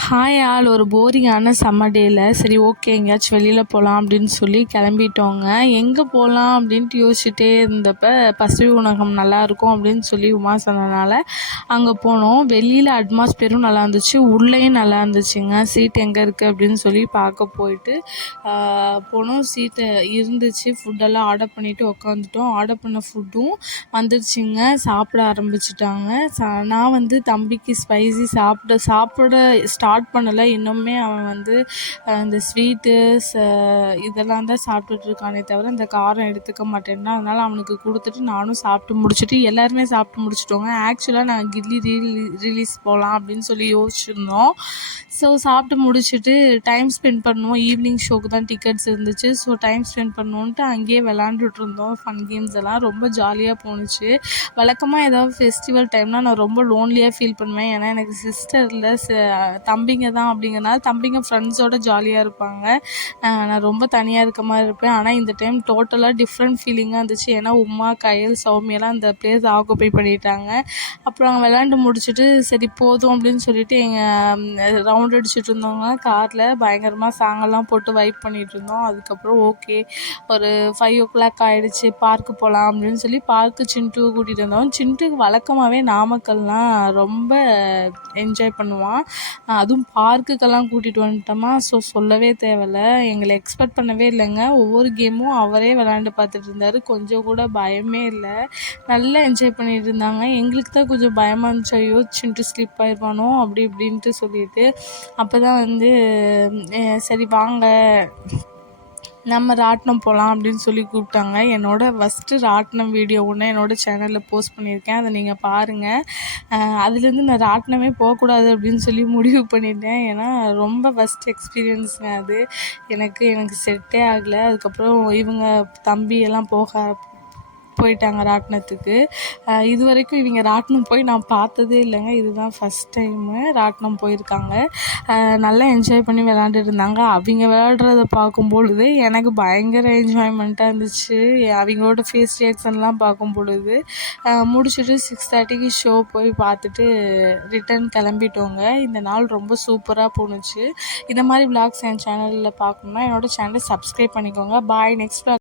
Hi ஆள் ஒரு போரிங்கான summer டேயில் சரி ஓகே எங்கேயாச்சும் வெளியில் போகலாம் அப்படின்னு சொல்லி கிளம்பிட்டோங்க. எங்கே போகலாம் அப்படின்ட்டு யோசிச்சுட்டே இருந்தப்போ பசுவை உணகம் நல்லாயிருக்கும் அப்படின்னு சொல்லி உமா சொன்னனால அங்கே போனோம். வெளியில் அட்மாஸ்பியரும் நல்லா இருந்துச்சு உள்ளேயும் நல்லா இருந்துச்சுங்க. சீட் எங்கே இருக்குது அப்படின்னு சொல்லி பார்க்க போயிட்டு போனோம். சீட்டு இருந்துச்சு ஃபுட்டெல்லாம் ஆர்டர் பண்ணிவிட்டு உக்காந்துட்டோம். ஆர்டர் பண்ண ஃபுட்டும் வந்துடுச்சுங்க சாப்பிட ஆரம்பிச்சிட்டாங்க. நான் வந்து தம்பிக்கு ஸ்பைசி சாப்பிட சாப்பிட ஸ்டார்ட் பண்ணலை. இன்னுமே அவன் வந்து இந்த ஸ்வீட்டு ச இதெல்லாம் தான் சாப்பிட்டுட்ருக்கானே தவிர இந்த காரம் எடுத்துக்க மாட்டேன்னா அதனால் அவனுக்கு கொடுத்துட்டு நானும் சாப்பிட்டு முடிச்சுட்டு எல்லாருமே சாப்பிட்டு முடிச்சிட்டோங்க. ஆக்சுவலாக நான் கில்லி ரீ ரிலீஸ் போகலாம் அப்படின்னு சொல்லி யோசிச்சிருந்தோம். ஸோ சாப்பிட்டு முடிச்சுட்டு டைம் ஸ்பெண்ட் பண்ணுவோம். ஈவினிங் ஷோக்கு தான் டிக்கெட்ஸ் இருந்துச்சு. ஸோ டைம் ஸ்பெண்ட் பண்ணுவோன்ட்டு அங்கேயே விளாண்டுட்டு இருந்தோம். ஃபன் கேம்ஸ் எல்லாம் ரொம்ப ஜாலியாக போணுச்சு. வழக்கமாக ஏதாவது ஃபெஸ்டிவல் டைம்னால் நான் ரொம்ப லோன்லியாக ஃபீல் பண்ணுவேன். ஏன்னா எனக்கு சிஸ்டர் இல்லை. தம்பிங்க தான் அப்படிங்கிறனால தம்பிங்க ஃப்ரெண்ட்ஸோட ஜாலியாக இருப்பாங்க. நான் ரொம்ப தனியாக இருக்க மாதிரி இருப்பேன். ஆனால் இந்த டைம் டோட்டலாக டிஃப்ரெண்ட் ஃபீலிங்காக இருந்துச்சு. ஏன்னா உமா கயல் சௌமியெல்லாம் அந்த பிளேஸ் ஆக்குப்பை பண்ணிட்டாங்க. அப்புறம் அங்கே விளாண்டு முடிச்சுட்டு சரி போதும் அப்படின்னு சொல்லிட்டு எங்கள் ரவுண்ட் அடிச்சுட்டு இருந்தவங்க காரில் பயங்கரமாக சாங்கெல்லாம் போட்டு வைப் பண்ணிகிட்டு இருந்தோம் அதுக்கப்புறம் ஓகே ஒரு ஃபைவ் ஓ கிளாக் ஆகிடுச்சு பார்க்கு போகலாம் அப்படின்னு சொல்லி பார்க்கு சின்ட்டு கூட்டிகிட்டு வந்தோம். சின்ட்டுக்கு வழக்கமாகவே நாமக்கல்லாம் ரொம்ப என்ஜாய் பண்ணுவான். அதுவும் பார்க்குக்கெல்லாம் கூட்டிகிட்டு வந்துட்டோமா ஸோ சொல்லவே தேவையில்ல. எங்களை எக்ஸ்பெக்ட் பண்ணவே இல்லைங்க. ஒவ்வொரு கேமும் அவரே விளாண்டு பார்த்துட்டு இருந்தார் கொஞ்சம் கூட பயமே இல்லை. நல்லா என்ஜாய் பண்ணிட்டு இருந்தாங்க எங்களுக்கு தான் கொஞ்சம் பயமாக இருந்துச்சு. ஐயோ சின்ட்டு ஸ்லிப் ஆயிடுவானோ அப்படி இப்படின்ட்டு சொல்லிட்டு அப்போ தான் வந்து சரி வாங்க. நம்ம ராட்டினம் போகலாம் அப்படின்னு சொல்லி கூப்பிட்டாங்க. என்னோட ஃபஸ்ட்டு ராட்டினம் வீடியோ ஒன்று என்னோட சேனலில் போஸ்ட் பண்ணியிருக்கேன். அதை நீங்கள் பாருங்கள் அதுலேருந்து நான் ராட்டினமே போகக்கூடாது அப்படின்னு சொல்லி முடிவு பண்ணிட்டேன். ஏன்னா ரொம்ப ஃபஸ்ட் எக்ஸ்பீரியன்ஸுங்க அது. எனக்கு எனக்கு செட்டே ஆகலை. அதுக்கப்புறம் இவங்க தம்பியெல்லாம் போக போயிட்டாங்க ராட்டினத்துக்கு. இது வரைக்கும் இவங்க ராட்டினம் போய் நான் பார்த்ததே இல்லைங்க. இதுதான் ஃபஸ்ட் டைமு ராட்டினம் போயிருக்காங்க. நல்லா என்ஜாய் பண்ணி விளாண்டுட்டு இருந்தாங்க. அவங்க விளாடுறத பார்க்கும் பொழுது எனக்கு பயங்கர என்ஜாய்மெண்ட்டாக இருந்துச்சு. அவங்களோட ஃபேஸ் ரியாக்ஷன்லாம் பார்க்கும் பொழுது முடிச்சுட்டு சிக்ஸ் தேர்ட்டிக்கு ஷோ போய் பார்த்துட்டு ரிட்டர்ன் கிளம்பிட்டோங்க. இந்த நாள் ரொம்ப சூப்பராக போணுச்சு. இந்த மாதிரி விளாக்ஸ் என் சேனலில் பார்க்கணுன்னா என்னோடய சேனலை சப்ஸ்கிரைப் பண்ணிக்கோங்க. Bye next